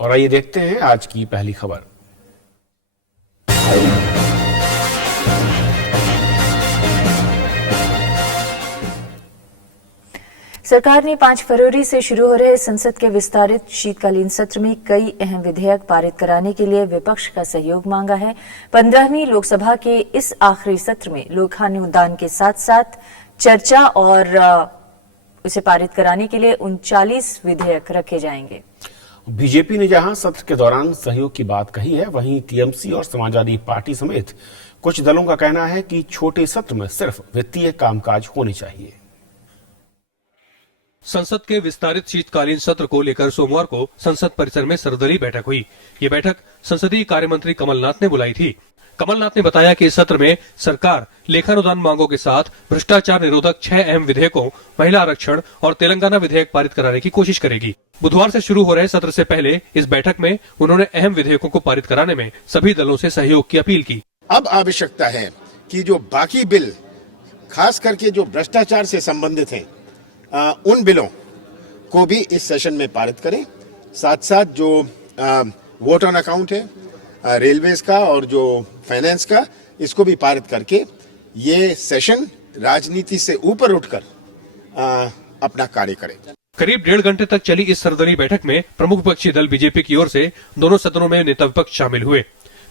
और आइए देखते हैं आज की पहली खबर। सरकार ने 5 फरवरी से शुरू हो रहे संसद के विस्तारित शीतकालीन सत्र में कई अहम विधेयक पारित कराने के लिए विपक्ष का सहयोग मांगा है। 15वीं लोकसभा के इस आखिरी सत्र में लोकानुदान के साथ साथ चर्चा और उसे पारित कराने के लिए 39 विधेयक रखे जाएंगे। बीजेपी ने जहां सत्र के दौरान सहयोग की बात कही है, वहीं टीएमसी और समाजवादी पार्टी समेत कुछ दलों का कहना है कि छोटे सत्र में सिर्फ वित्तीय कामकाज होने चाहिए। संसद के विस्तारित शीतकालीन सत्र को लेकर सोमवार को संसद परिसर में सर्वदलीय बैठक हुई। ये बैठक संसदीय कार्य मंत्री कमलनाथ ने बुलाई थी। कमलनाथ ने बताया कि इस सत्र में सरकार लेखानुदान मांगों के साथ भ्रष्टाचार निरोधक 6 अहम विधेयकों, महिला आरक्षण और तेलंगाना विधेयक पारित कराने की कोशिश करेगी। बुधवार से शुरू हो रहे सत्र से पहले इस बैठक में उन्होंने अहम विधेयकों को पारित कराने में सभी दलों से सहयोग की अपील की। अब आवश्यकता है कि जो बाकी बिल, खास करके जो भ्रष्टाचार से संबंधित हैं, उन बिलों को भी इस सेशन में पारित करें। साथ साथ जो वोट ऑन अकाउंट है, रेलवेज का और जो फाइनेंस का, इसको भी पारित करके ये सेशन राजनीति से ऊपर उठकर अपना कार्य करे। करीब 1.5 घंटे तक चली इस सर्वदलीय बैठक में प्रमुख विपक्षी दल बीजेपी की ओर से दोनों सदनों में नेता विपक्ष शामिल हुए।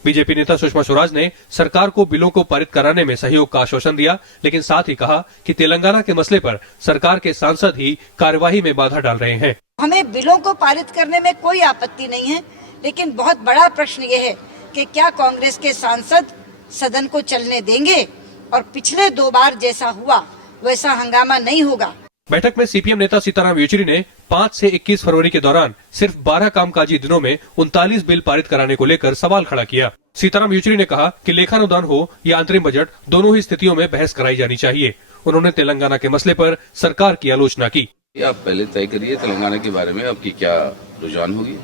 बीजेपी नेता सुषमा स्वराज ने सरकार को बिलों को पारित कराने में सहयोग का आश्वासन दिया, लेकिन साथ ही कहा कि तेलंगाना के मसले पर सरकार के सांसद ही कार्यवाही में बाधा डाल रहे हैं। हमें बिलों को पारित करने में कोई आपत्ति नहीं है, लेकिन बहुत बड़ा प्रश्न ये है कि क्या कांग्रेस के सांसद सदन को चलने देंगे और पिछले 2 बार जैसा हुआ वैसा हंगामा नहीं होगा। बैठक में सीपीएम नेता सीताराम येचुरी ने 5 से 21 फरवरी के दौरान सिर्फ 12 कामकाजी दिनों में 39 बिल पारित कराने को लेकर सवाल खड़ा किया। सीताराम येचुरी ने कहा कि लेखानुदान हो या अंतरिम बजट, दोनों ही स्थितियों में बहस कराई जानी चाहिए। उन्होंने तेलंगाना के मसले पर सरकार की आलोचना की। आप पहले तय करिए तेलंगाना के बारे में आपकी क्या रुझान होगी,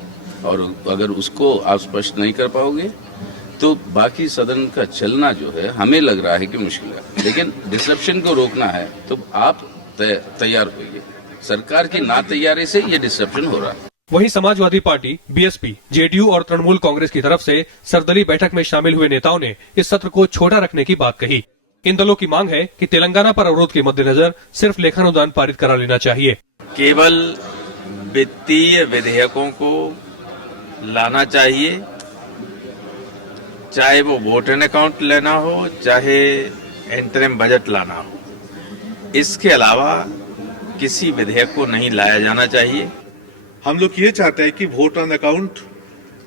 और अगर उसको आप स्पष्ट नहीं कर पाओगे तो बाकी सदन का चलना जो है हमें लग रहा है कि मुश्किल है। लेकिन डिसरप्शन को रोकना है तो आप तैयार होइए। सरकार की ना तैयारी से ये डिसरप्शन हो रहा है। वहीं समाजवादी पार्टी, बीएसपी, जेडीयू और तृणमूल कांग्रेस की तरफ से सर्वदलीय बैठक में शामिल हुए नेताओं ने इस सत्र को छोटा रखने की बात कही। इन दलों की मांग है कि तेलंगाना पर अवरोध के मद्देनजर सिर्फ लेखानुदान पारित करा लेना चाहिए। केवल वित्तीय विधेयकों को लाना चाहिए, चाहे वो वोट एंड अकाउंट लेना हो, चाहे इंटरिम बजट लाना हो। इसके अलावा किसी विधेयक को नहीं लाया जाना चाहिए। हम लोग ये चाहते हैं कि वोट ऑन अकाउंट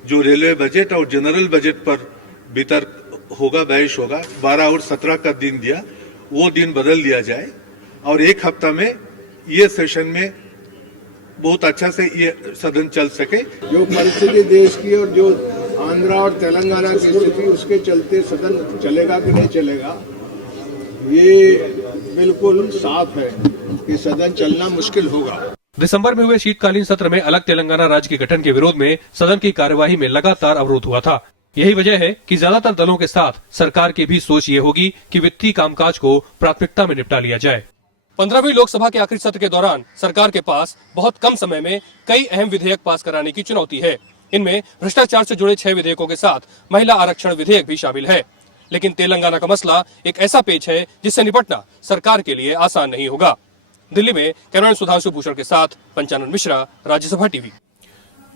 जो रेलवे बजट और जनरल बजट पर वितर्क होगा, बहस होगा, 12 और 17 का दिन दिया, वो दिन बदल दिया जाए और 1 हफ्ता में ये सेशन में बहुत अच्छा से ये सदन चल सके। जो परिस्थिति देश की और जो आंध्रा और तेलंगाना की स्थिति, उसके चलते सदन चलेगा कि नहीं चलेगा, ये बिल्कुल साफ है कि सदन चलना मुश्किल होगा। दिसंबर में हुए शीतकालीन सत्र में अलग तेलंगाना राज्य के गठन के विरोध में सदन की कार्यवाही में लगातार अवरोध हुआ था। यही वजह है कि ज्यादातर दलों के साथ सरकार की भी सोच ये होगी कि वित्तीय कामकाज को प्राथमिकता में निपटा लिया जाए। 15वीं लोकसभा के आखिरी सत्र के दौरान सरकार के पास बहुत कम समय में कई अहम विधेयक पास कराने की चुनौती है। इनमें भ्रष्टाचार से जुड़े 6 विधेयकों के साथ महिला आरक्षण विधेयक भी शामिल है। लेकिन तेलंगाना का मसला एक ऐसा पेच है जिससे निपटना सरकार के लिए आसान नहीं होगा। दिल्ली में कैमरामैन सुधांशु भूषण के साथ पंचानन मिश्रा, राज्यसभा टीवी।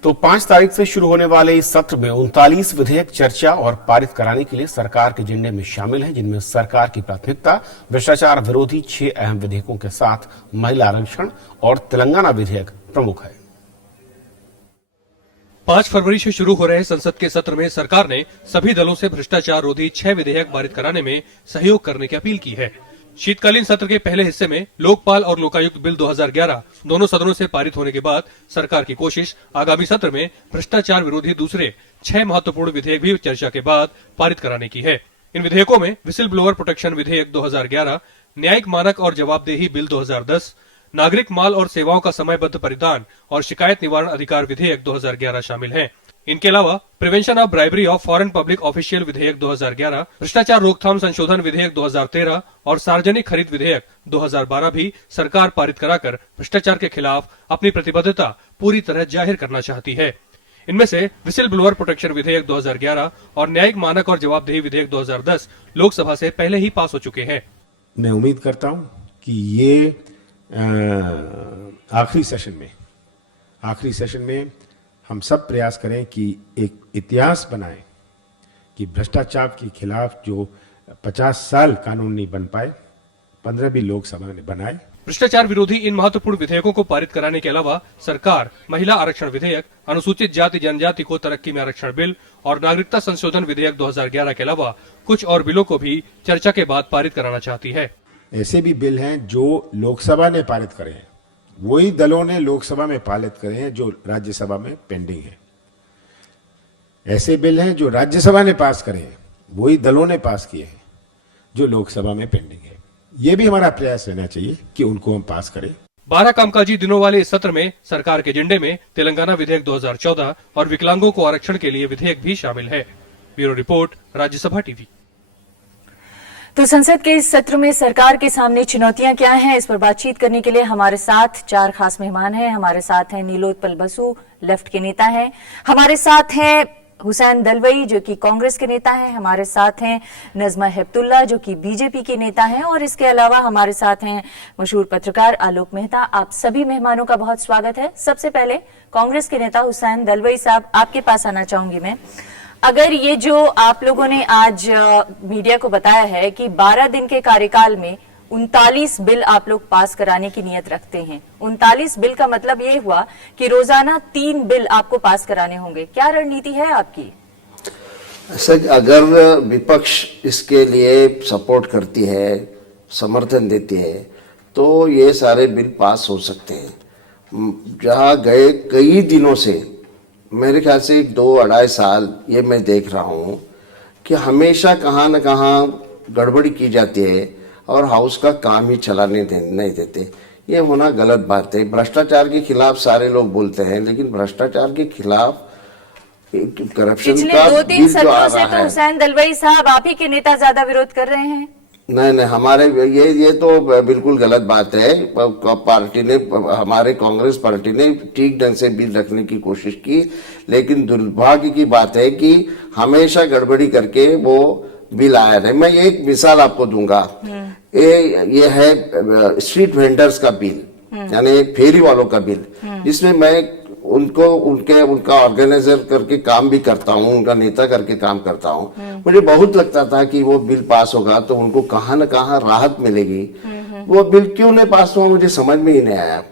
तो 5 तारीख से शुरू होने वाले इस सत्र में 39 विधेयक चर्चा और पारित कराने के लिए सरकार के एजेंडे में शामिल हैं, जिनमें सरकार की प्राथमिकता भ्रष्टाचार विरोधी 6 अहम विधेयकों के साथ महिला आरक्षण और तेलंगाना विधेयक प्रमुख है। 5 फरवरी से शुरू हो रहे संसद के सत्र में सरकार ने सभी दलों से भ्रष्टाचार रोधी 6 विधेयक पारित कराने में सहयोग करने की अपील की है। शीतकालीन सत्र के पहले हिस्से में लोकपाल और लोकायुक्त बिल 2011 दोनों सदनों से पारित होने के बाद सरकार की कोशिश आगामी सत्र में भ्रष्टाचार विरोधी दूसरे 6 महत्वपूर्ण विधेयक भी चर्चा के बाद पारित कराने की है। इन विधेयकों में विसिल ब्लोअर प्रोटेक्शन विधेयक 2011, न्यायिक मानक और जवाबदेही बिल 2010, नागरिक माल और सेवाओं का समयबद्ध परिधान और शिकायत निवारण अधिकार विधेयक 2011 शामिल हैं। इनके अलावा prevention of bribery of foreign public official विधेयक 2011, भ्रष्टाचार रोकथाम संशोधन विधेयक 2013 और सार्वजनिक खरीद विधेयक 2012 भी सरकार पारित कराकर भ्रष्टाचार के खिलाफ अपनी प्रतिबद्धता पूरी तरह जाहिर करना चाहती है। इनमें से विसिल ब्लोअर प्रोटेक्शन विधेयक 2011 और न्यायिक मानक और जवाबदेही विधेयक 2010 लोकसभा से पहले ही पास हो चुके हैं। मैं उम्मीद करता हूं कि ये आखिरी सेशन में हम सब प्रयास करें कि एक इतिहास बनाएं कि भ्रष्टाचार के खिलाफ जो 50 साल कानून नहीं बन पाए, 15 भी लोकसभा ने बनाए। भ्रष्टाचार विरोधी इन महत्वपूर्ण विधेयकों को पारित कराने के अलावा सरकार महिला आरक्षण विधेयक, अनुसूचित जाति जनजाति को तरक्की में आरक्षण बिल और नागरिकता संशोधन विधेयक 2011 के अलावा कुछ और बिलों को भी चर्चा के बाद पारित कराना चाहती है। ऐसे भी बिल हैं जो लोकसभा ने पारित करे हैं, वही दलों ने लोकसभा में पारित करे हैं जो राज्यसभा में पेंडिंग है। ऐसे बिल हैं जो राज्यसभा ने पास करे हैं, वही दलों ने पास किए हैं जो लोकसभा में पेंडिंग है। ये भी हमारा प्रयास रहना चाहिए कि उनको हम पास करें। 12 कामकाजी दिनों वाले इस सत्र में सरकार के एजेंडे में तेलंगाना विधेयक 2014 और विकलांगों को आरक्षण के लिए विधेयक भी शामिल है। Bureau report, Rajya Sabha TV. तो संसद के इस सत्र में सरकार के सामने चुनौतियां क्या हैं, इस पर बातचीत करने के लिए हमारे साथ 4 खास मेहमान हैं। हमारे साथ हैं नीलोत्पल बसु, लेफ्ट के नेता हैं। हमारे साथ हैं हुसैन दलवाई, जो कि कांग्रेस के नेता हैं। हमारे साथ हैं नजमा हेप्तुल्ला, जो कि बीजेपी के नेता हैं। और इसके अलावा हमारे साथ हैं मशहूर पत्रकार आलोक मेहता। आप सभी मेहमानों का बहुत स्वागत है। सबसे पहले कांग्रेस के नेता हुसैन दलवाई साहब, आपके पास आना चाहूंगी मैं। अगर ये जो आप लोगों ने आज मीडिया को बताया है कि 12 दिन के कार्यकाल में 39 बिल आप लोग पास कराने की नियत रखते हैं, 39 बिल का मतलब ये हुआ कि रोजाना 3 बिल आपको पास कराने होंगे। क्या रणनीति है आपकी? सर, अगर विपक्ष इसके लिए सपोर्ट करती है, समर्थन देती है, तो ये सारे बिल पास हो सकते हैं। जहाँ गए कई दिनों से, मेरे ख्याल से 2-2.5 साल ये मैं देख रहा हूँ कि हमेशा कहाँ न कहाँ गड़बड़ी की जाती है और हाउस का काम ही चलाने नहीं देते। ये होना गलत बात है। भ्रष्टाचार के खिलाफ सारे लोग बोलते हैं, लेकिन भ्रष्टाचार के खिलाफ करप्शन पिछले का 2-3 बिल जो आ सत्रों से रहा तो है, हुसैन दलवाई साहब आप ही के नेता ज्यादा विरोध कर रहे हैं। नहीं, हमारे ये तो बिल्कुल गलत बात है। पार्टी ने, हमारे कांग्रेस पार्टी ने ठीक ढंग से बिल रखने की कोशिश की, लेकिन दुर्भाग्य की बात है कि हमेशा गड़बड़ी करके वो बिल आया है। मैं एक मिसाल आपको दूंगा। ये है स्ट्रीट वेंडर्स का बिल, यानी फेरी वालों का बिल, जिसमें मैं उनका ऑर्गेनाइजर करके काम भी करता हूँ, उनका नेता करके काम करता हूँ। मुझे बहुत लगता था कि वो बिल पास होगा तो उनको कहाँ न कहाँ राहत मिलेगी। वो बिल क्यों नहीं पास हुआ, मुझे समझ में ही नहीं आया।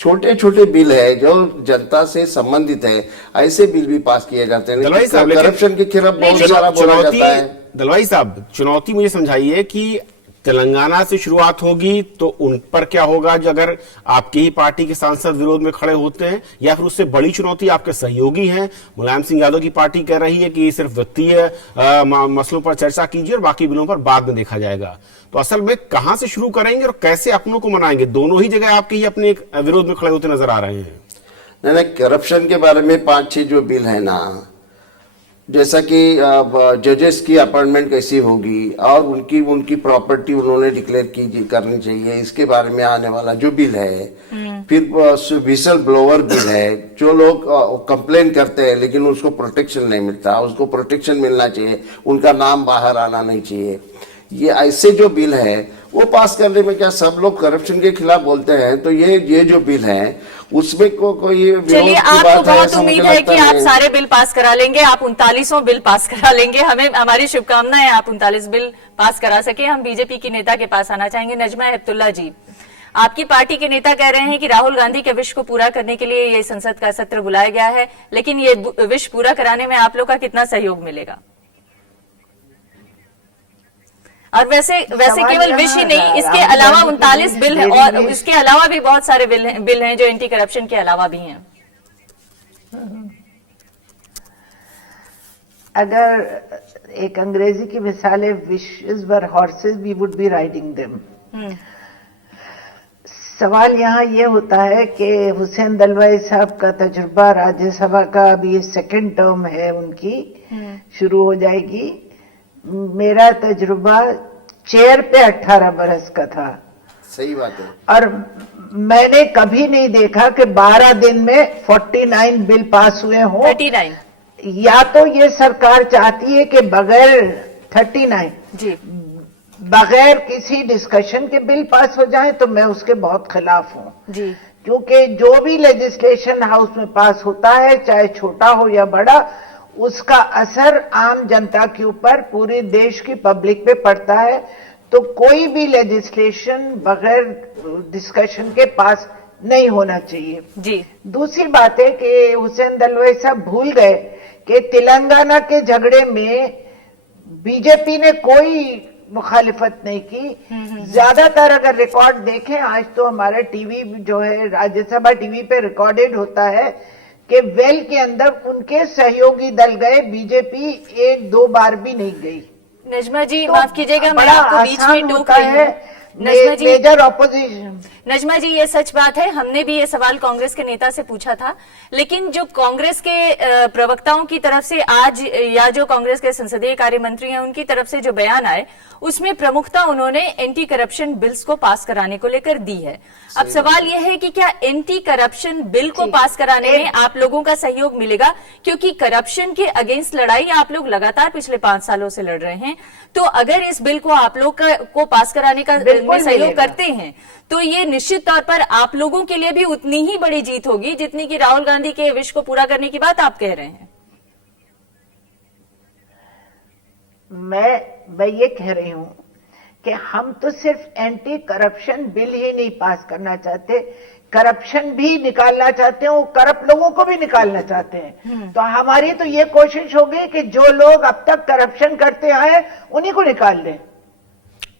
छोटे छोटे बिल है जो जनता से संबंधित है, ऐसे बिल भी पास किए जाते हैं। करप्शन के खिलाफ बहुत सारा बोला जाता है। दलवाई साहब, चुनौती मुझे समझाइए कि तेलंगाना से शुरुआत होगी तो उन पर क्या होगा जो अगर आपकी ही पार्टी के सांसद विरोध में खड़े होते हैं, या फिर उससे बड़ी चुनौती आपके सहयोगी हैं, मुलायम सिंह यादव की पार्टी कह रही है कि सिर्फ वित्तीय मसलों पर चर्चा कीजिए और बाकी बिलों पर बाद में देखा जाएगा। तो असल में कहां से शुरू करेंगे और कैसे अपनों को मनाएंगे? दोनों ही जगह आपके ही अपने विरोध में खड़े होते नजर आ रहे हैं। नहीं, करप्शन के बारे में 5-6 जो बिल है ना, जैसा कि जजेस की अपॉइंटमेंट कैसी होगी और उनकी प्रॉपर्टी उन्होंने डिक्लेयर करनी चाहिए, इसके बारे में आने वाला जो बिल है। फिर विसल ब्लोअर बिल है, जो लोग कंप्लेन करते हैं लेकिन उसको प्रोटेक्शन नहीं मिलता, उसको प्रोटेक्शन मिलना चाहिए, उनका नाम बाहर आना नहीं चाहिए। ये ऐसे जो बिल है वो पास करने में क्या सब लोग करप्शन के खिलाफ बोलते हैं, तो ये जो बिल है उसमें कोई चलिए, आपको बहुत उम्मीद है कि आप सारे बिल पास करा लेंगे, आप 39 बिल पास करा लेंगे। हमें हमारी शुभकामनाएं, आप 39 बिल पास करा सके। हम बीजेपी की नेता के पास आना चाहेंगे। नजमा हेप्तुल्ला जी, आपकी पार्टी के नेता कह रहे हैं कि राहुल गांधी के विश को पूरा करने के लिए ये संसद का सत्र बुलाया गया है, लेकिन ये विश पूरा कराने में आप लोग का कितना सहयोग मिलेगा? और वैसे केवल विश ही नहीं, इसके अलावा 39 बिल है और इसके अलावा भी बहुत सारे बिल हैं जो एंटी करप्शन के अलावा भी हैं। अगर एक अंग्रेजी की मिसाल है, wishes were horses we would be riding them. सवाल यहाँ ये होता है कि हुसैन दलवाई साहब का तजुर्बा राज्यसभा का अभी 2nd टर्म है उनकी, शुरू हो जाएगी। मेरा तजुर्बा चेयर पे 18 बरस का था। सही बात है। और मैंने कभी नहीं देखा कि 12 दिन में 49 बिल पास हुए हों। 39 या तो ये सरकार चाहती है कि बगैर 39 जी, बगैर किसी डिस्कशन के बिल पास हो जाए, तो मैं उसके बहुत खिलाफ हूँ जी, क्योंकि जो भी लेजिस्लेशन हाउस में पास होता है, चाहे छोटा हो या बड़ा, उसका असर आम जनता के ऊपर, पूरे देश की पब्लिक पे पड़ता है। तो कोई भी लेजिस्लेशन बगैर डिस्कशन के पास नहीं होना चाहिए जी। दूसरी बात है कि हुसैन दलवाई साहब भूल गए कि तेलंगाना के झगड़े में बीजेपी ने कोई मुखालिफत नहीं की। ज्यादातर अगर रिकॉर्ड देखें, आज तो हमारा टीवी जो है, राज्यसभा टीवी पे रिकॉर्डेड होता है कि वेल के अंदर उनके सहयोगी दल गए, बीजेपी 1-2 बार भी नहीं गई। नजमा जी तो माफ कीजिएगा, मैं बड़ा आपको बीच में आसान टोक होता रही है हूँ। नजमा जी, मेजर ऑपोजिशन। नजमा जी, ये सच बात है, हमने भी ये सवाल कांग्रेस के नेता से पूछा था, लेकिन जो कांग्रेस के प्रवक्ताओं की तरफ से आज, या जो कांग्रेस के संसदीय कार्य मंत्री हैं, उनकी तरफ से जो बयान आए, उसमें प्रमुखता उन्होंने एंटी करप्शन बिल्स को पास कराने को लेकर दी है। अब सवाल यह है कि क्या एंटी करप्शन बिल को पास कराने में आप लोगों का सहयोग मिलेगा, क्योंकि करप्शन के अगेंस्ट लड़ाई आप लोग लगातार पिछले 5 सालों से लड़ रहे हैं। तो अगर इस बिल को आप लोग को पास कराने का में सहयोग करते हैं, तो ये निश्चित तौर पर आप लोगों के लिए भी उतनी ही बड़ी जीत होगी जितनी कि राहुल गांधी के विश को पूरा करने की बात आप कह रहे हैं। मैं ये कह रही हूं कि हम तो सिर्फ एंटी करप्शन बिल ही नहीं पास करना चाहते, करप्शन भी निकालना चाहते हैं, वो करप्ट लोगों को भी निकालना चाहते हैं। तो हमारी तो ये कोशिश होगी कि जो लोग अब तक करप्शन करते आए उन्हीं को निकाल दें,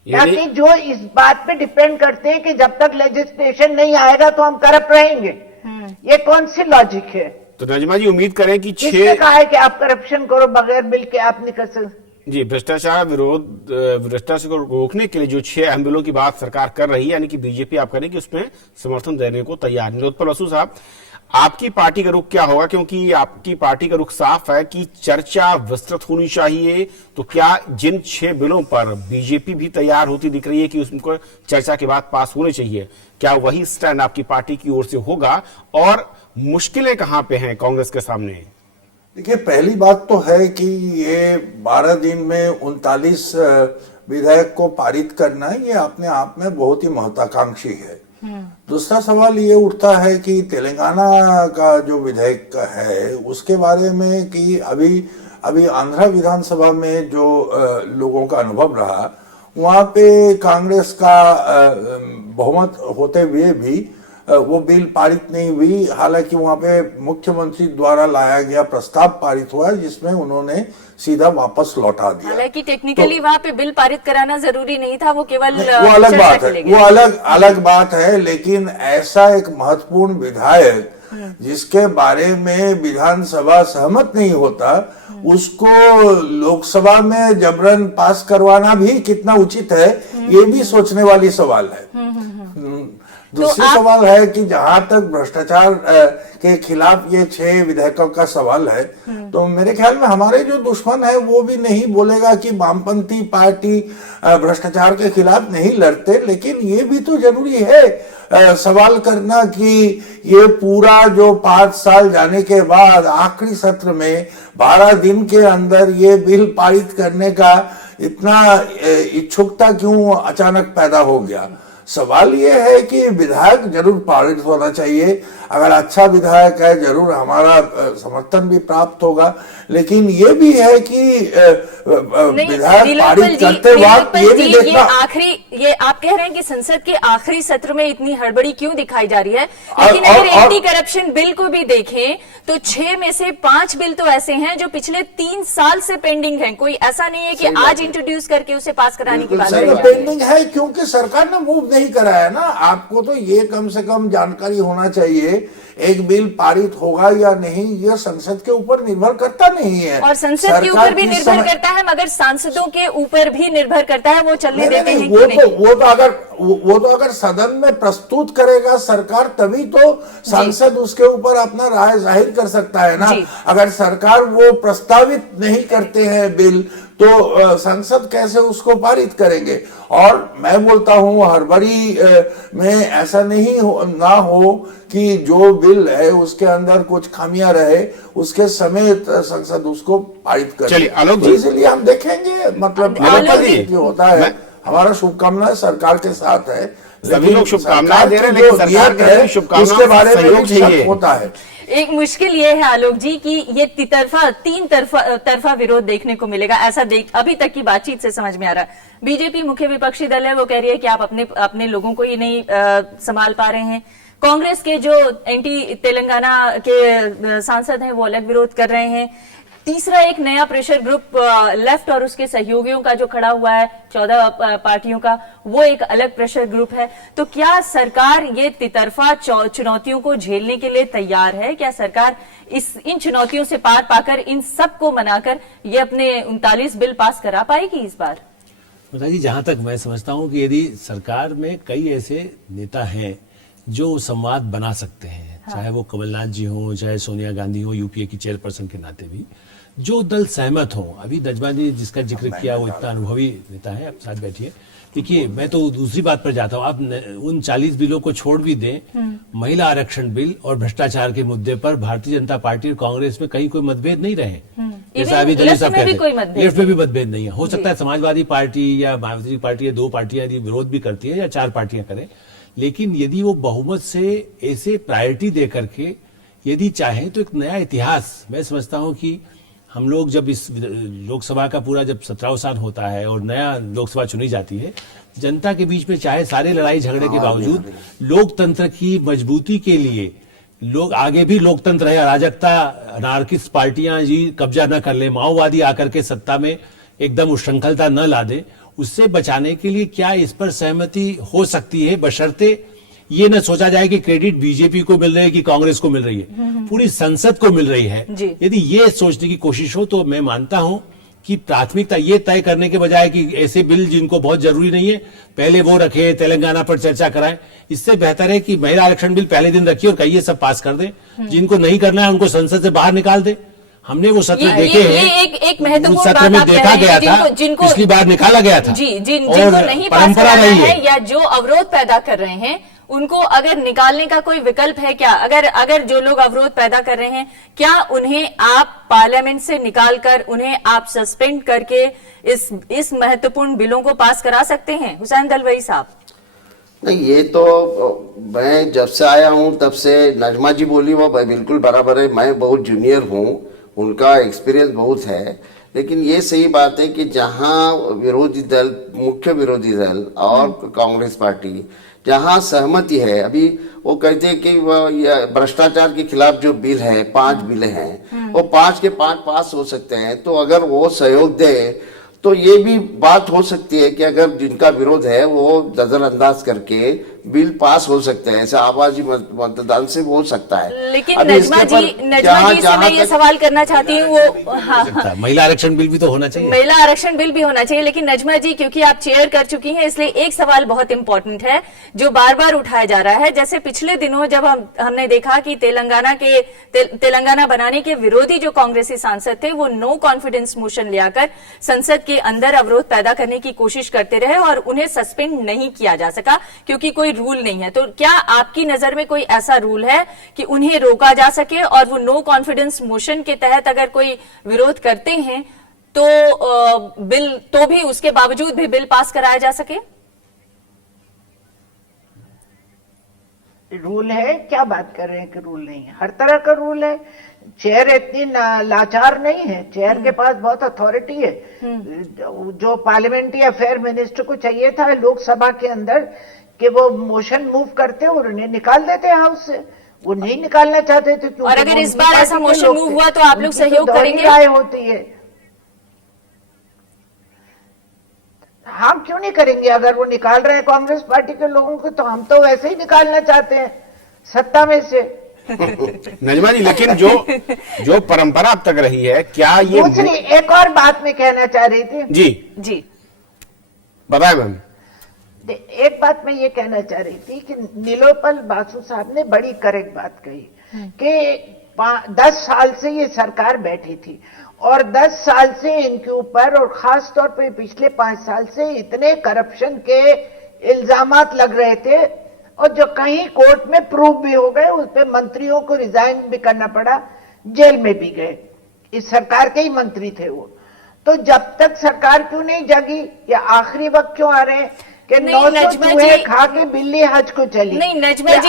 ताकि जो इस बात पे डिपेंड करते हैं कि जब तक लेजिस्लेशन नहीं आएगा तो हम करप्ट रहेंगे। ये कौन सी लॉजिक है? तो नजमा जी, उम्मीद करें कि किसने कहा है कि आप करप्शन करो बगैर बिल के आप नहीं कर सकते? जी, भ्रष्टाचार को रोकने के लिए जो 6 अहम बिलों की बात सरकार कर रही है, यानी कि बीजेपी आप करें कि उसमें समर्थन देने को तैयार नहीं। उत्पल बसु साहब, आपकी पार्टी का रुख क्या होगा, क्योंकि आपकी पार्टी का रुख साफ है कि चर्चा विस्तृत होनी चाहिए। तो क्या जिन 6 बिलों पर बीजेपी भी तैयार होती दिख रही है कि उसको चर्चा के बाद पास होने चाहिए, क्या वही स्टैंड आपकी पार्टी की ओर से होगा, और मुश्किलें कहां पे हैं कांग्रेस के सामने? देखिए, पहली बात तो है कि ये 12 दिन में 39 विधेयक को पारित करना, ये अपने आप में बहुत ही महत्वाकांक्षी है। दूसरा सवाल ये उठता है कि तेलंगाना का जो विधेयक है उसके बारे में कि अभी आंध्र विधानसभा में जो लोगों का अनुभव रहा, वहाँ पे कांग्रेस का बहुमत होते हुए भी वो बिल पारित नहीं हुई। हालांकि वहां पे मुख्यमंत्री द्वारा लाया गया प्रस्ताव पारित हुआ जिसमें उन्होंने सीधा वापस लौटा दिया। हालांकि टेक्निकली वहां पे बिल पारित कराना जरूरी नहीं था, वो केवल वो अलग बात है, वो अलग बात है। लेकिन ऐसा एक महत्वपूर्ण विधायक जिसके बारे में विधानसभा सहमत नहीं होता, उसको लोकसभा में जबरन पास करवाना भी कितना उचित है, ये भी सोचने वाली सवाल है। दूसरी सवाल है कि जहां तक भ्रष्टाचार के खिलाफ ये 6 विधेयकों का सवाल है, तो मेरे ख्याल में हमारे जो दुश्मन है वो भी नहीं बोलेगा कि वामपंथी पार्टी भ्रष्टाचार के खिलाफ नहीं लड़ते, लेकिन ये भी तो जरूरी है सवाल करना कि ये पूरा जो 5 साल जाने के बाद आखिरी सत्र में 12 दिन के अंदर ये बिल पारित करने का इतना इच्छुकता क्यों अचानक पैदा हो गया। सवाल ये है कि विधायक जरूर पारित होना चाहिए, अगर अच्छा विधायक है जरूर हमारा समर्थन भी प्राप्त होगा, लेकिन ये भी है कि विधायक पारित करते वक्त ये भी देखना, ये आप कह रहे हैं कि संसद के आखिरी सत्र में इतनी हड़बड़ी क्यों दिखाई जा रही है, लेकिन अगर एंटी करप्शन बिल को भी देखें तो 6 में से 5 बिल तो ऐसे हैं जो पिछले 3 साल से पेंडिंग हैं। कोई ऐसा नहीं है कि आज इंट्रोड्यूस करके उसे पास कराने की बात है। पेंडिंग है क्योंकि सरकार ने मूव नहीं कराया ना। आपको तो ये कम से कम जानकारी होना चाहिए, एक बिल पारित होगा या नहीं ये संसद के ऊपर निर्भर करता नहीं है, और संसद के ऊपर भी निर्भर करता है, मगर सांसदों के ऊपर भी निर्भर करता है, वो चलने देते हैं कि नहीं। वो तो अगर सदन में प्रस्तुत करेगा सरकार, तभी तो सांसद उसके ऊपर अपना राय जाहिर कर सकता है ना। अगर सरकार वो प्रस्तावित नहीं करते हैं बिल, तो संसद कैसे उसको पारित करेंगे। और मैं बोलता हूं हड़बड़ी में ऐसा नहीं ना हो कि जो बिल है उसके अंदर कुछ खामियां रहे, उसके समेत संसद उसको पारित करे। चलिए आलोक तो जी, इसलिए हम देखेंगे, मतलब जो होता है, हमारा शुभकामनाएं सरकार के साथ है। सभी लोग शुभकामनाएं दे रहे हैं, लेकिन सरकार कह रही है शुभकामनाओं उसके बारे में सहयोग चाहिए होता है। एक मुश्किल ये है आलोक जी कि ये तीन तरफा विरोध देखने को मिलेगा, ऐसा अभी तक की बातचीत से समझ में आ रहा है। बीजेपी मुख्य विपक्षी दल है, वो कह रही है कि आप अपने लोगों को ही नहीं संभाल पा रहे हैं। कांग्रेस के जो एंटी तेलंगाना के सांसद हैं वो अलग विरोध कर रहे हैं। तीसरा एक नया प्रेशर ग्रुप लेफ्ट और उसके सहयोगियों का जो खड़ा हुआ है 14 पार्टियों का, वो एक अलग प्रेशर ग्रुप है। तो क्या सरकार ये तितरफा चुनौतियों को झेलने के लिए तैयार है? क्या सरकार इन चुनौतियों से पार पाकर, इन सबको मनाकर ये अपने 39 बिल पास करा पाएगी इस बार? जी, जहां तक मैं समझता हूं कि यदि सरकार में कई ऐसे नेता हैं जो संवाद बना सकते हैं, चाहे वो कमलनाथ जी हों, चाहे सोनिया गांधी हो यूपीए की चेयरपर्सन के नाते भी, जो दल सहमत हो। अभी नजमा जी जिसका जिक्र किया वो इतना अनुभवी नेता है, आप साथ बैठिए। देखिए, मैं तो दूसरी बात पर जाता हूँ, आप उन 40 बिलों को छोड़ भी दें, महिला आरक्षण बिल और भ्रष्टाचार के मुद्दे पर भारतीय जनता पार्टी और कांग्रेस में कहीं कोई मतभेद नहीं रहे। जैसा अभी दलित साहब कहते हैं, लेफ्ट में भी मतभेद नहीं है। हो सकता है समाजवादी पार्टी या मायावती पार्टी या 2 पार्टियां यदि विरोध भी करती है या 4 पार्टियां करें, लेकिन यदि वो बहुमत से ऐसे प्रायोरिटी दे करके यदि चाहें तो एक नया इतिहास, मैं समझता हूं कि हम लोग जब इस लोकसभा का पूरा जब 17वां साल होता है और नया लोकसभा चुनी जाती है, जनता के बीच में चाहे सारे लड़ाई झगड़े के बावजूद लोकतंत्र की मजबूती के लिए लोग आगे भी लोकतंत्र है, अराजकता, अनार्किस्ट पार्टियां जी कब्जा न कर ले, माओवादी आकर के सत्ता में एकदम उच्छृंखलता न ला दे, उससे बचाने के लिए क्या इस पर सहमति हो सकती है, बशर्ते ये न सोचा जाए कि क्रेडिट बीजेपी को मिल रही है कि कांग्रेस को मिल रही है, पूरी संसद को मिल रही है। यदि ये सोचने की कोशिश हो तो मैं मानता हूं कि प्राथमिकता ये तय करने के बजाय कि ऐसे बिल जिनको बहुत जरूरी नहीं है पहले वो रखे, तेलंगाना पर चर्चा कराएं, इससे बेहतर है कि महिला आरक्षण बिल पहले दिन रखिए और कहिए सब पास कर दें। जिनको नहीं करना है उनको संसद से बाहर निकाल दे। हमने वो सत्र देखे हैं, एक महत्वपूर्ण सत्र में देखा गया था, पिछली बार निकाला गया था। जिनको नहीं पास कराना है या जो अवरोध पैदा कर रहे हैं उनको अगर निकालने का कोई विकल्प है क्या? अगर जो लोग अवरोध पैदा कर रहे हैं, क्या उन्हें आप पार्लियामेंट से निकालकर उन्हें आप सस्पेंड करके इस महत्वपूर्ण बिलों को पास करा सकते हैं? हुसैन दलवाई साहब। नहीं, ये तो मैं जब से आया हूं तब से नजमा जी बोली वो बिल्कुल बराबर है। मैं बहुत जूनियर हूं, उनका एक्सपीरियंस बहुत है, लेकिन ये सही बात है कि जहां विरोधी दल, मुख्य विरोधी दल और कांग्रेस पार्टी जहां सहमति है, अभी वो कहते हैं कि भ्रष्टाचार के खिलाफ जो बिल है 5 बिल हैं, वो 5 के 5 पास हो सकते हैं। तो अगर वो सहयोग दे तो ये भी बात हो सकती है कि अगर जिनका विरोध है वो नजरअंदाज करके बिल पास हो सकते हैं, ऐसा आवाजी मतदान से हो सकता है। लेकिन नजमा जी से मैं ये सवाल करना चाहती हूँ, वो महिला आरक्षण बिल भी तो होना चाहिए, महिला आरक्षण बिल भी होना चाहिए। लेकिन नजमा जी, क्योंकि आप चेयर कर चुकी हैं, इसलिए एक सवाल बहुत इंपॉर्टेंट है जो बार बार उठाया जा रहा है। जैसे पिछले दिनों जब हमने देखा कि तेलंगाना बनाने के विरोधी जो कांग्रेसी सांसद थे वो नो कॉन्फिडेंस मोशन ले आकर संसद के अंदर अवरोध पैदा करने की कोशिश करते रहे और उन्हें सस्पेंड नहीं किया जा सका क्योंकि कोई रूल नहीं है। तो क्या आपकी नजर में कोई ऐसा रूल है कि उन्हें रोका जा सके और वो नो कॉन्फिडेंस मोशन के तहत अगर कोई विरोध करते हैं तो बिल, तो भी उसके बावजूद भी बिल पास कराया जा सके? रूल है, क्या बात कर रहे हैं कि रूल नहीं है? हर तरह का रूल है। चेयर इतनी लाचार नहीं है, चेयर के पास बहुत अथॉरिटी है। जो पार्लियामेंट्री अफेयर मिनिस्टर को चाहिए था लोकसभा के अंदर कि वो मोशन मूव करते और उन्हें निकाल देते हाउस से, वो नहीं निकालना चाहते थे। और अगर इस बार ऐसा मोशन मूव हुआ तो आप लोग सहयोग करेंगे? राय होती है, हम क्यों नहीं करेंगे? अगर वो निकाल रहे हैं कांग्रेस पार्टी के लोगों को तो हम तो वैसे ही निकालना चाहते हैं सत्ता में से। नजमा जी, लेकिन जो परंपरा अब तक रही है, क्या ये दूसरी एक और बात मैं कहना चाह रही थी। जी बताए मैम। एक बात मैं ये कहना चाह रही थी कि नीलोपल बासु साहब ने बड़ी करेक्ट बात कही कि 10 साल से ये सरकार बैठी थी और 10 साल से इनके ऊपर और खास तौर पे पिछले 5 साल से इतने करप्शन के इल्जामात लग रहे थे और जो कहीं कोर्ट में प्रूव भी हो गए, उस पे मंत्रियों को रिजाइन भी करना पड़ा, जेल में भी गए। इस सरकार के ही मंत्री थे वो। तो जब तक सरकार क्यों नहीं जागी, या आखिरी वक्त क्यों आ रहे हैं कि 900 चूहे खा के बिल्ली हज को चली। नहीं नजमा जी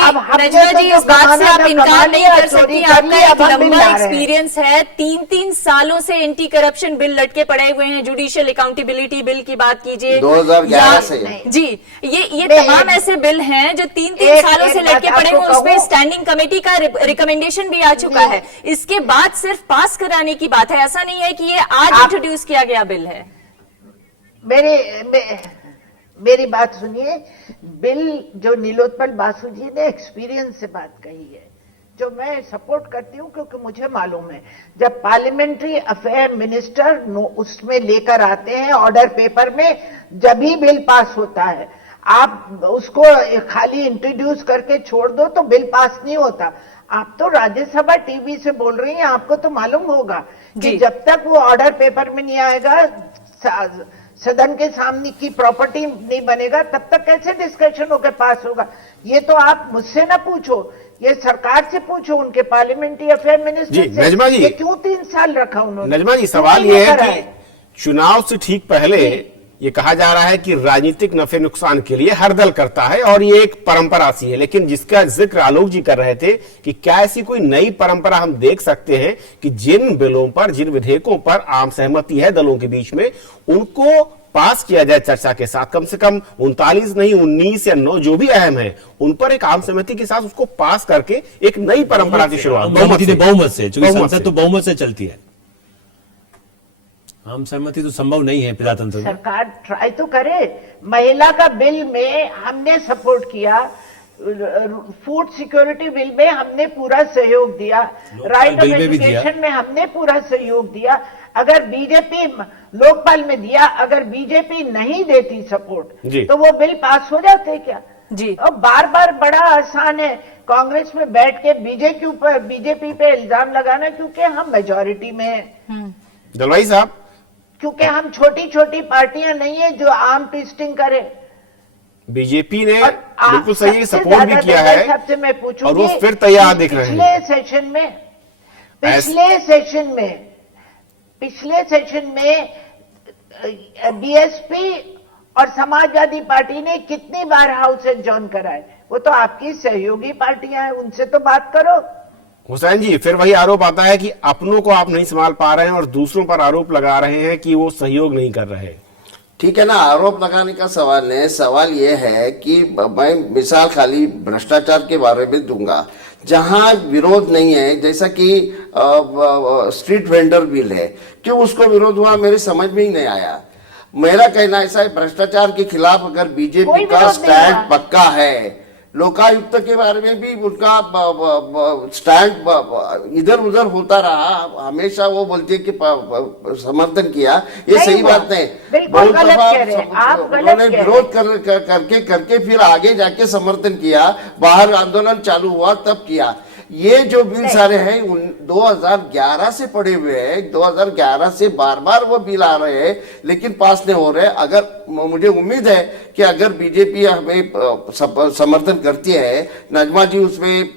इस बात से आप इनकार नहीं कर सकती। आपका एक लंबा एक्सपीरियंस है, 3-3 सालों से एंटी करप्शन बिल लटके पड़े हुए हैं। जुडिशियल अकाउंटेबिलिटी बिल की बात कीजिए 2011 से जी, ये तमाम ऐसे बिल हैं जो 3-3 सालों से लटके पड़े हुए, उसमें स्टैंडिंग कमेटी का रिकमेंडेशन भी आ चुका है। इसके बाद सिर्फ पास कराने की बात है, ऐसा नहीं है कि ये आज इंट्रोड्यूस किया गया बिल है। मेरी बात सुनिए, बिल जो नीलोत्पल बासु जी ने एक्सपीरियंस से बात कही है, जो मैं सपोर्ट करती हूं क्योंकि मुझे मालूम है, जब पार्लियामेंट्री अफेयर मिनिस्टर उसमें लेकर आते हैं ऑर्डर पेपर में, जब ही बिल पास होता है। आप उसको खाली इंट्रोड्यूस करके छोड़ दो तो बिल पास नहीं होता। आप तो राज्यसभा टीवी से बोल रही हैं, आपको तो मालूम होगा कि जब तक वो ऑर्डर पेपर में नहीं आएगा, सदन के सामने की प्रॉपर्टी नहीं बनेगा, तब तक कैसे डिस्कशन होकर पास होगा। ये तो आप मुझसे ना पूछो, ये सरकार से पूछो, उनके पार्लियामेंट्री अफेयर मिनिस्टर से। नजमा जी, ये क्यों 3 साल रखा उन्होंने? नजमा जी, सवाल ये है कि चुनाव से ठीक पहले ये कहा जा रहा है कि राजनीतिक नफे नुकसान के लिए हर दल करता है और ये एक परंपरा सी है, लेकिन जिसका जिक्र आलोक जी कर रहे थे कि क्या ऐसी कोई नई परंपरा हम देख सकते हैं कि जिन बिलों पर, जिन विधेयकों पर आम सहमति है दलों के बीच में, उनको पास किया जाए चर्चा के साथ, कम से कम 39 नहीं 19 या 9 जो भी अहम है, उन पर एक आम सहमति के साथ उसको पास करके एक नई परंपरा की शुरुआत। बहुमत से, क्योंकि संसद तो बहुमत से चलती है, आम सहमति तो संभव नहीं है प्रजातंत्र में। सरकार ट्राई तो करे। महिला का बिल में हमने सपोर्ट किया, फूड सिक्योरिटी बिल में हमने पूरा सहयोग दिया, राइट ऑफ एजुकेशन में हमने पूरा सहयोग दिया। अगर बीजेपी लोकपाल में दिया, अगर बीजेपी नहीं देती सपोर्ट तो वो बिल पास हो जाते क्या जी? और बार बार बड़ा आसान है कांग्रेस में बैठ के बीजेपी पे इल्जाम लगाना, क्योंकि हम मेजोरिटी में हैं। दलवाई साहब, क्योंकि हम छोटी छोटी पार्टियां नहीं है जो आर्म ट्विस्टिंग करे। बीजेपी ने बिल्कुल सही सपोर्ट भी किया है, सबसे मैं पूछूंगी, और वो फिर तैयार दिख रहे हैं। पिछले सेशन में बीएसपी और समाजवादी पार्टी ने कितनी बार हाउस एडजॉर्न कराए? वो तो आपकी सहयोगी पार्टियां हैं, उनसे तो बात करो। हुसैन जी, फिर वही आरोप आता है कि अपनों को आप नहीं संभाल पा रहे हैं और दूसरों पर आरोप लगा रहे हैं कि वो सहयोग नहीं कर रहे। ठीक है ना, आरोप लगाने का सवाल नहीं, सवाल ये है कि मैं मिसाल खाली भ्रष्टाचार के बारे में दूंगा, जहां विरोध नहीं है, जैसा कि स्ट्रीट वेंडर बिल है, क्यों उसको विरोध हुआ मेरे समझ में ही नहीं आया। मेरा कहना ऐसा है, भ्रष्टाचार के खिलाफ अगर बीजेपी का स्टैंड पक्का है, लोकायुक्त के बारे में भी उनका स्टैंड इधर उधर होता रहा, हमेशा वो बोलते कि समर्थन किया, ये सही बात नहीं। बहुत दफा उन्होंने विरोध करके फिर आगे जाके समर्थन किया, बाहर आंदोलन चालू हुआ तब किया। ये जो बिल सारे हैं 2011 से पड़े हुए हैं, 2011 से बार बार वो बिल आ रहे हैं लेकिन पास नहीं हो रहे। अगर मुझे उम्मीद है कि अगर बीजेपी हमें समर्थन करती है, नजमा जी उसमें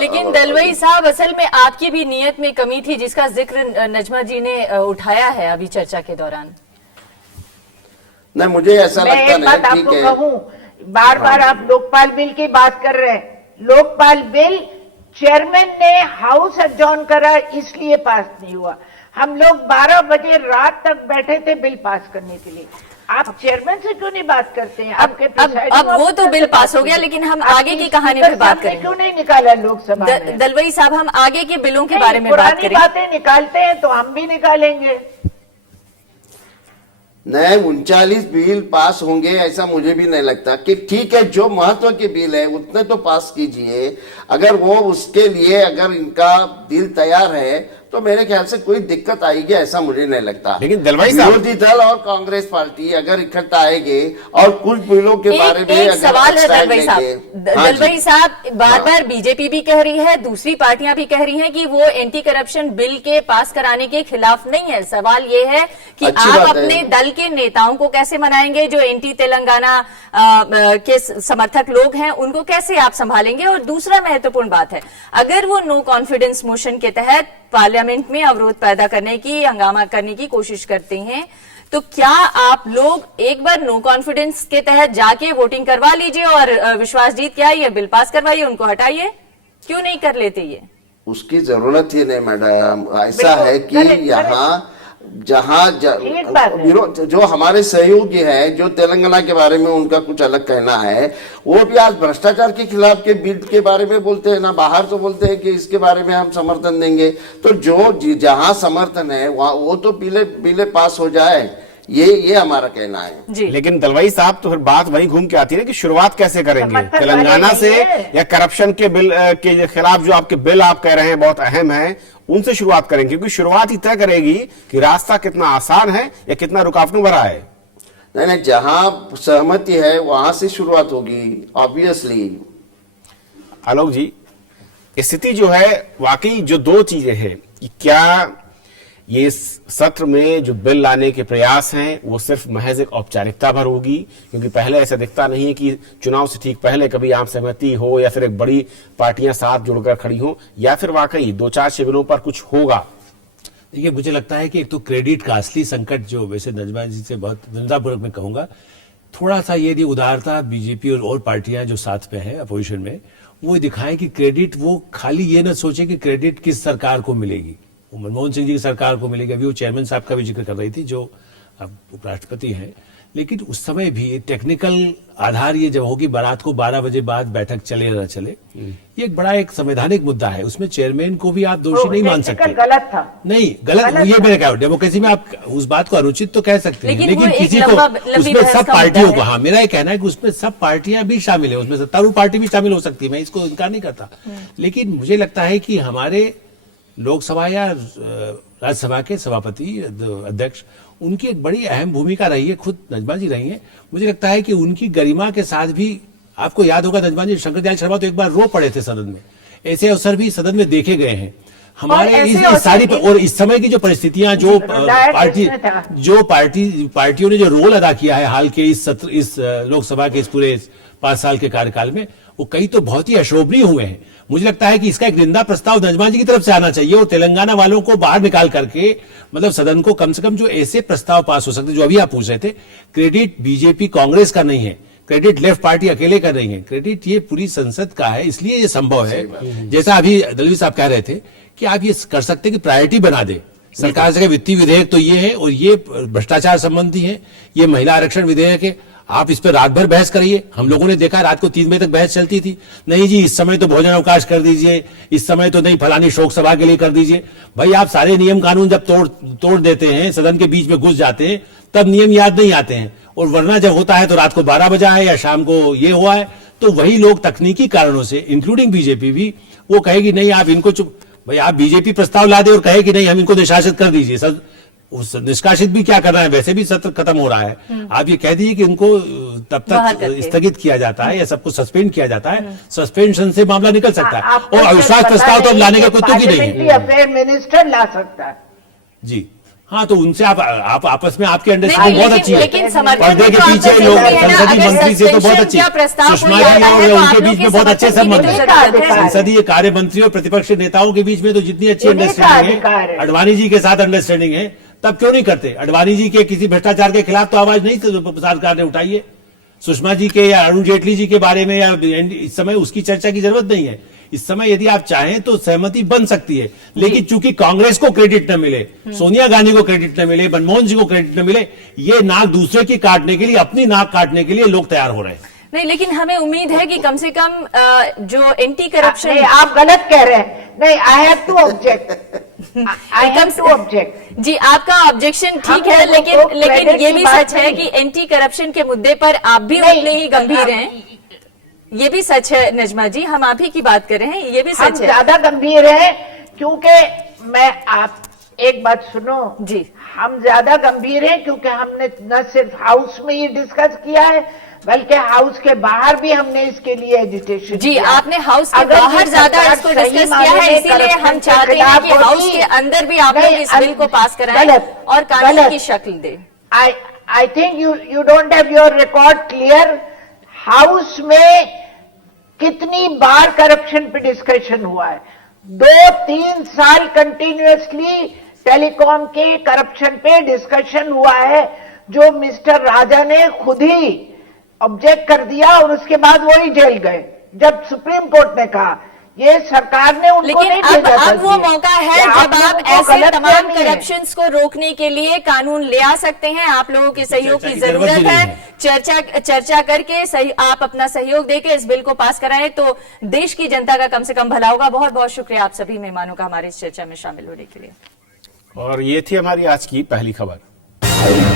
लेकिन दलवाई साहब, असल में आपकी भी नीयत में कमी थी जिसका जिक्र नजमा जी ने उठाया है अभी चर्चा के दौरान। नहीं, मुझे ऐसा लगता नहीं। ठीक है, बार बार आप लोकपाल बिल की बात कर रहे हैं। लोकपाल बिल चेयरमैन ने हाउस एडजॉर्न करा, इसलिए पास नहीं हुआ। हम लोग 12 बजे रात तक बैठे थे बिल पास करने के लिए। आप चेयरमैन से क्यों नहीं बात करते हैं? अब वो तो बिल पास हो गया, लेकिन हम आगे की कहानी पे बात करें। क्यों नहीं निकाला लोकसभा में? दलवाई साहब, हम आगे के बिलों के बारे में बात करें। बातें निकालते हैं तो हम भी निकालेंगे। नए 39 बिल पास होंगे ऐसा मुझे भी नहीं लगता। कि ठीक है, जो महत्व के बिल है उतने तो पास कीजिए। अगर वो उसके लिए अगर इनका दिल तैयार है, तो मेरे ख्याल से कोई दिक्कत आएगी ऐसा मुझे नहीं लगता। लेकिन दलवाई साहब, विरोधी दल और कांग्रेस पार्टी अगर इकट्ठा आएंगे और कुछ बिलों के बारे में एक अगर सवाल है स्टैंड दलवाई साहब, लेंगे। हाँ दलवाई जी। साहब बार बार बीजेपी भी कह रही है, दूसरी पार्टियां भी कह रही हैं कि वो एंटी करप्शन बिल के पास कराने के खिलाफ नहीं है। सवाल ये है कि अच्छी आप बात है। अपने दल के नेताओं को कैसे मनाएंगे, जो एंटी तेलंगाना के समर्थक लोग हैं उनको कैसे आप संभालेंगे। और दूसरा महत्वपूर्ण बात है, अगर वो नो कॉन्फिडेंस मोशन के तहत पार्लियामेंट में अवरोध पैदा करने की, हंगामा करने की कोशिश करते हैं, तो क्या आप लोग एक बार नो कॉन्फिडेंस के तहत जाके वोटिंग करवा लीजिए और विश्वास जीत के आइए, बिल पास करवाइए, उनको हटाइए? क्यों नहीं कर लेते ये? उसकी जरूरत ही नहीं मैडम। ऐसा है कि यहाँ जहाँ विरोध जो हमारे सहयोगी है, जो तेलंगाना के बारे में उनका कुछ अलग कहना है, वो भी आज भ्रष्टाचार के खिलाफ के बिल के बारे में बोलते हैं ना, बाहर तो बोलते हैं कि इसके बारे में हम समर्थन देंगे। तो जो जहाँ समर्थन है वहाँ वो तो बिले पास हो जाए, ये हमारा कहना है जी। लेकिन दलवाई साहब, तो फिर बात वही घूम के आती है कि शुरुआत कैसे करेंगे तेलंगाना से, या करप्शन के बिल के खिलाफ जो आपके बिल आप कह रहे हैं बहुत अहम है, उनसे शुरुआत करेंगे? क्योंकि शुरुआत ही तय करेगी कि रास्ता कितना आसान है या कितना रुकावटों भरा है। नहीं, जहाँ सहमति है वहां से शुरुआत होगी ऑब्वियसली। आलोक जी, स्थिति जो है वाकई जो दो चीजें हैं, क्या ये सत्र में जो बिल लाने के प्रयास हैं वो सिर्फ महज एक औपचारिकता भर होगी? क्योंकि पहले ऐसा दिखता नहीं है कि चुनाव से ठीक पहले कभी आम सहमति हो या फिर एक बड़ी पार्टियां साथ जुड़कर खड़ी हो, या फिर वाकई 2-4 शिविरों पर कुछ होगा? देखिए, मुझे लगता है कि एक तो क्रेडिट का असली संकट, जो वैसे नजमा जी से बहुत विनम्रतापूर्वक मैं कहूंगा, थोड़ा सा यदि उदारता बीजेपी और पार्टियां जो साथ में है अपोजिशन में, वो दिखाएं कि क्रेडिट, वो खाली ये न सोचे कि क्रेडिट किस सरकार को मिलेगी, मनमोहन सिंह जी की सरकार को मिलेगी। अभी वो चेयरमैन साहब का भी जिक्र कर रही थी जो अब उपराष्ट्रपति हैं, लेकिन उस समय भी टेक्निकल आधार ये जब होगी बारात को 12 बजे बाद बैठक चले या न चले, ये एक बड़ा एक संवैधानिक मुद्दा है। उसमें चेयरमैन को भी आप दोषी नहीं मान सकते। गलत था, नहीं गलत ये मैंने कहा, डेमोक्रेसी में आप उस बात को अनुचित तो कह सकते हैं, लेकिन किसी को उसमें सब पार्टियों को, हाँ मेरा ये कहना है कि उसमें सब पार्टियां भी शामिल है, उसमें सत्तारूढ़ पार्टी भी शामिल हो सकती है, मैं इसको इनकार नहीं करता। लेकिन मुझे लगता है कि हमारे लोकसभा या राज्यसभा के सभापति अध्यक्ष, उनकी एक बड़ी अहम भूमिका रही है, खुद नजमा जी रही है। मुझे लगता है कि उनकी गरिमा के साथ भी, आपको याद होगा नजमा जी, शंकर दयाल शर्मा तो एक बार रो पड़े थे सदन में, ऐसे अवसर भी सदन में देखे गए हैं हमारे इस सारी। और इस समय की जो परिस्थितियां, जो पार्टियों ने जो रोल अदा किया है हाल के इस सत्र, इस लोकसभा के इस पूरे 5 साल के कार्यकाल में, वो कई तो बहुत ही अशोभनीय हुए हैं। मुझे लगता है कि इसका एक निंदा प्रस्ताव नजमा जी की तरफ से आना चाहिए और तेलंगाना वालों को बाहर निकाल करके, मतलब सदन को कम से कम जो ऐसे प्रस्ताव पास हो सकते, जो अभी आप पूछ रहे थे, क्रेडिट बीजेपी कांग्रेस का नहीं है, क्रेडिट लेफ्ट पार्टी अकेले का नहीं है, क्रेडिट ये पूरी संसद का है। इसलिए ये संभव है, जैसा अभी दलवी साहब कह रहे थे कि आप ये कर सकते हैं कि प्रायोरिटी बना दे सरकार से। वित्तीय विधेयक तो ये है, और ये भ्रष्टाचार संबंधी है, ये महिला आरक्षण विधेयक है, आप इस पर रात भर बहस करिए। हम लोगों ने देखा रात को 3 बजे तक बहस चलती थी। नहीं जी, इस समय तो भोजन अवकाश कर दीजिए, इस समय तो नहीं, फलानी शोक सभा के लिए कर दीजिए। भाई आप सारे नियम कानून जब तोड़ देते हैं, सदन के बीच में घुस जाते हैं, तब नियम याद नहीं आते हैं। और वरना जब होता है तो रात को 12 बजा है या शाम को ये हुआ है, तो वही लोग तकनीकी कारणों से, इंक्लूडिंग बीजेपी भी, वो कहेगी नहीं आप इनको चुप, भाई आप बीजेपी प्रस्ताव ला दे और कहे कि नहीं हम इनको निष्कासित कर दीजिए। सर उस निष्कासित भी क्या करना है, वैसे भी सत्र खत्म हो रहा है, आप ये कह दीजिए कि उनको तब तक स्थगित किया जाता है या सबको सस्पेंड किया जाता है, सस्पेंशन से मामला निकल सकता है। और अविश्वास प्रस्ताव तो अब लाने का कोई तुक ही नहीं है। अफेयर मिनिस्टर ला सकता है जी। हाँ, तो उनसे आप आपस में आपकी अंडरस्टैंडिंग बहुत अच्छी है, पर्दे के पीछे तो लोग, संसदीय मंत्री से तो बहुत अच्छी, सुषमा जी और उनके बीच में बहुत अच्छे संबंध है। संसदीय कार्य मंत्री और प्रतिपक्ष नेताओं के बीच में तो जितनी अच्छी अंडरस्टैंडिंग है, अडवाणी जी के साथ अंडरस्टैंडिंग है, तब क्यों नहीं करते? अडवाणी जी के किसी भ्रष्टाचार के खिलाफ तो आवाज नहीं सरकार ने उठाई है। सुषमा जी के या अरुण जेटली जी के बारे में या इस समय उसकी चर्चा की जरूरत नहीं है। इस समय यदि आप चाहें तो सहमति बन सकती है, लेकिन चूंकि कांग्रेस को क्रेडिट न मिले, सोनिया गांधी को क्रेडिट न मिले, मनमोहन सिंह को क्रेडिट न मिले, ये नाक दूसरे की काटने के लिए, अपनी नाक काटने के लिए लोग तैयार हो रहे हैं। नहीं, लेकिन हमें उम्मीद है कि कम से कम जो एंटी करप्शन, आप गलत कह रहे हैं। नहीं, I have to object, I have to object. जी, आपका ऑब्जेक्शन ठीक है, लेकिन ये भी सच है कि एंटी करप्शन के मुद्दे पर आप भी उतने ही गंभीर हैं। ये भी सच है नजमा जी, हम आप ही की बात कर रहे हैं, ये भी सच है। ज्यादा गंभीर है क्योंकि मैं आप एक बात सुनो जी, हम ज्यादा गंभीर हैं क्योंकि हमने न सिर्फ हाउस में ये डिस्कस किया है बल्कि हाउस के बाहर भी हमने इसके लिए एजिटेशन जी, किया। आपने हाउस के अगर ये बाहर ज्यादा सरकार इसको सही डिस्कस मायने किया है, में इसीलिए करप्शन हम के चाहते हैं खिलाफ कि हाउस होती, के अंदर भी आप लोग इस बिल को पास कराएं गलत, और कानून गलत। की शक्ल दें। I think you don't have your record clear. House में कितनी बार करप्शन पे डिस्कशन हुआ है? 2-3 साल कंटिन्यूअसली टेलीकॉम के करप्शन पे डिस्कशन हुआ है, जो मिस्टर राजा ने खुद ही ऑब्जेक्ट कर दिया और उसके बाद वो ही जेल गए जब सुप्रीम कोर्ट ने कहा ये सरकार ने उनको लेकिन नहीं अब भेजा था वो ये। मौका है कि जब आप उनको ऐसे गलत तमाम फहमी है। करप्शंस को रोकने के लिए कानून ले आ सकते हैं। आप लोगों के सहयोग की जरूरत है। चर्चा करके सही आप अपना सहयोग देके इस बिल को पास कराएं तो देश की जनता का कम से कम भला होगा। बहुत बहुत शुक्रिया आप सभी मेहमानों का हमारी इस चर्चा में शामिल होने के लिए। और ये थी हमारी आज की पहली खबर।